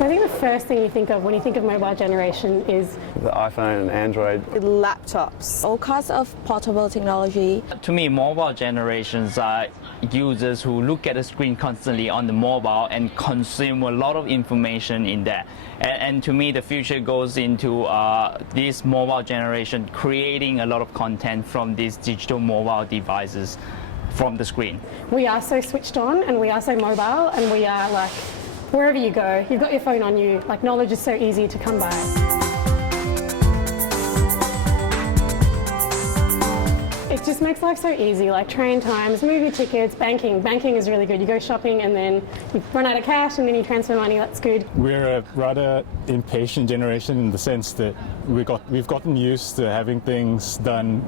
So I think the first thing you think of when you think of mobile generation is the iPhone and Android. Laptops. All kinds of portable technology. To me, mobile generations are users who look at the screen constantly on the mobile and consume a lot of information in there. And to me, the future goes into this mobile generation creating a lot of content from these digital mobile devices from the screen. We are so switched on and we are so mobile, and we are like, wherever you go, you've got your phone on you. Like, knowledge is so easy to come by. It just makes life so easy, like train times, movie tickets, banking. Banking is really good. You go shopping and then you run out of cash and then you transfer money, that's good. We're a rather impatient generation in the sense that we've gotten used to having things done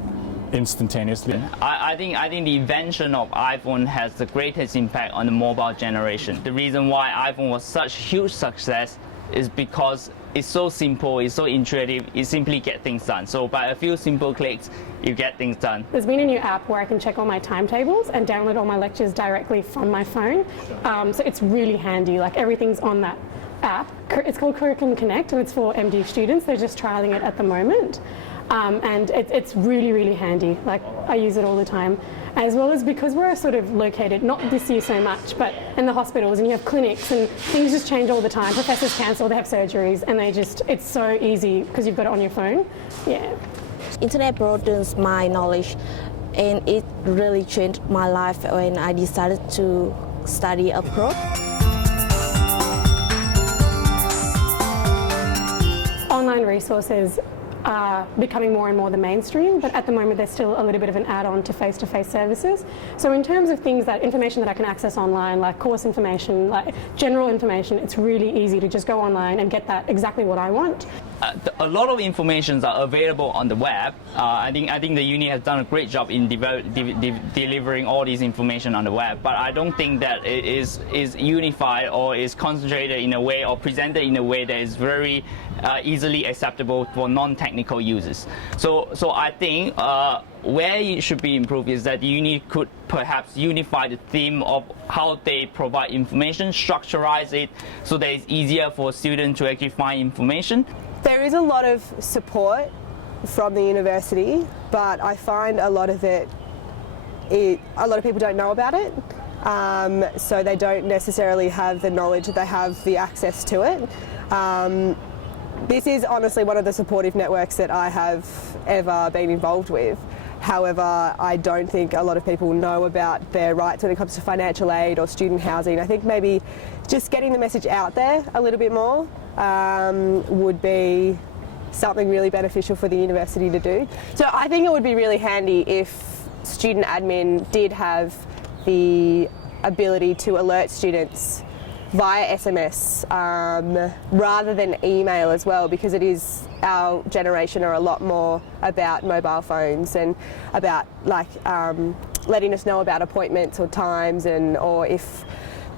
instantaneously. I think the invention of iPhone has the greatest impact on the mobile generation. The reason why iPhone was such a huge success is because it's so simple, it's so intuitive, it simply gets things done. So by a few simple clicks, you get things done. There's been a new app where I can check all my timetables and download all my lectures directly from my phone. So it's really handy, like everything's on that app. It's called Curriculum Connect and it's for MD students. They're just trialing it at the moment. And it's really, really handy. Like, I use it all the time. As well as because we're sort of located, not this year so much, but in the hospitals, and you have clinics and things just change all the time. Professors cancel, they have surgeries, and it's so easy because you've got it on your phone. Yeah. Internet broadens my knowledge, and it really changed my life when I decided to study abroad. Online resources are becoming more and more the mainstream, but at the moment they're still a little bit of an add-on to face-to-face services. So in terms of information that I can access online, like course information, like general information, it's really easy to just go online and get that exactly what I want. A lot of informations are available on the web. I think the uni has done a great job in delivering all this information on the web, but I don't think that it is unified or is concentrated in a way or presented in a way that is very easily acceptable for non-technical users. So I think where it should be improved is that the uni could perhaps unify the theme of how they provide information, structurize it so that it's easier for students to actually find information. There is a lot of support from the university, but I find a lot of people don't know about it. So they don't necessarily have the knowledge that they have the access to it. This is honestly one of the supportive networks that I have ever been involved with. However, I don't think a lot of people know about their rights when it comes to financial aid or student housing. I think maybe just getting the message out there a little bit more would be something really beneficial for the university to do. So I think it would be really handy if student admin did have the ability to alert students via SMS rather than email as well, because it is, our generation are a lot more about mobile phones and about letting us know about appointments or times, or if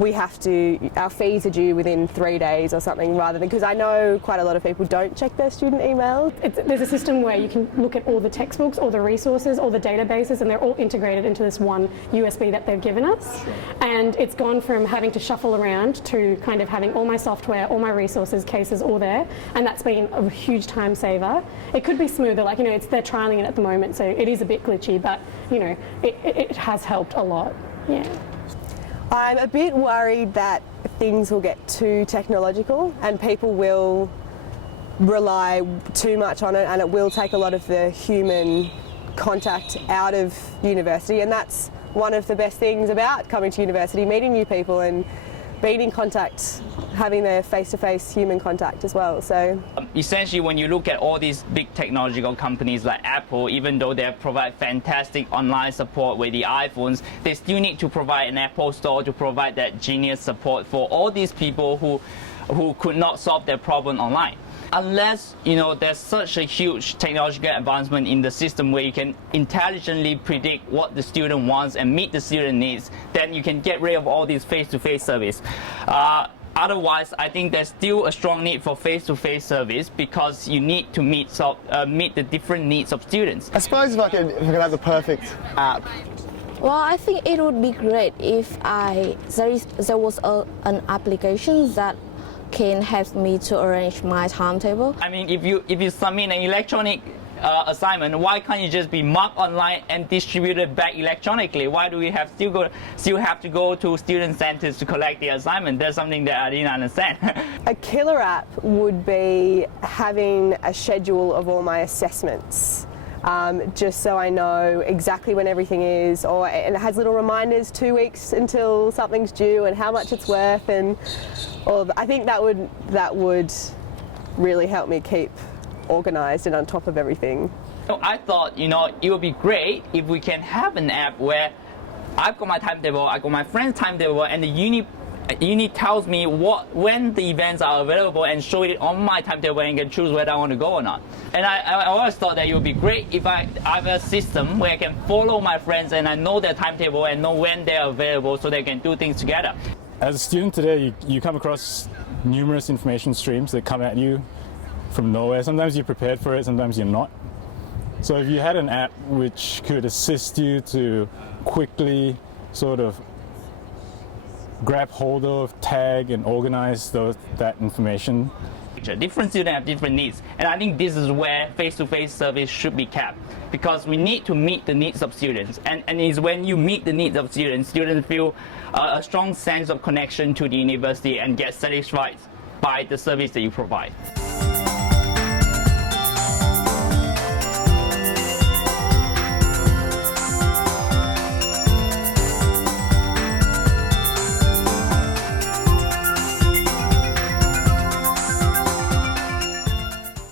we have to, our fees are due within 3 days or something, rather than, because I know quite a lot of people don't check their student emails. There's a system where you can look at all the textbooks, all the resources, all the databases, and they're all integrated into this one USB that they've given us. And it's gone from having to shuffle around to kind of having all my software, all my resources, cases all there, and that's been a huge time saver. It could be smoother, like, they're trialing it at the moment, so it is a bit glitchy, but it has helped a lot. Yeah. I'm a bit worried that things will get too technological and people will rely too much on it, and it will take a lot of the human contact out of university, and that's one of the best things about coming to university, meeting new people and being in contact, having their face-to-face human contact as well. So essentially, when you look at all these big technological companies like Apple, even though they provide fantastic online support with the iPhones, they still need to provide an Apple Store to provide that genius support for all these people who could not solve their problem online. Unless there's such a huge technological advancement in the system where you can intelligently predict what the student wants and meet the student needs, then you can get rid of all these face-to-face service. Otherwise, I think there's still a strong need for face-to-face service because you need to meet the different needs of students. I suppose if I could have the perfect app. Well, I think it would be great if there was an application that can help me to arrange my timetable. I mean, if you submit an electronic assignment, why can't you just be marked online and distributed back electronically? Why do we still have to go to student centers to collect the assignment? That's something that I didn't understand. A killer app would be having a schedule of all my assessments. Just so I know exactly when everything is, and it has little reminders 2 weeks until something's due and how much it's worth, and I think that would really help me keep organised and on top of everything. So I thought, it would be great if we can have an app where I've got my timetable, I got my friend's timetable, and the uni tells me when the events are available and show it on my timetable and can choose whether I want to go or not. And I always thought that it would be great if I have a system where I can follow my friends and I know their timetable and know when they're available so they can do things together. As a student today, you come across numerous information streams that come at you from nowhere. Sometimes you're prepared for it, sometimes you're not. So if you had an app which could assist you to quickly sort of grab hold of, tag, and organize that information. Different students have different needs, and I think this is where face-to-face service should be kept, because we need to meet the needs of students, and it's when you meet the needs of students feel a strong sense of connection to the university and get satisfied by the service that you provide.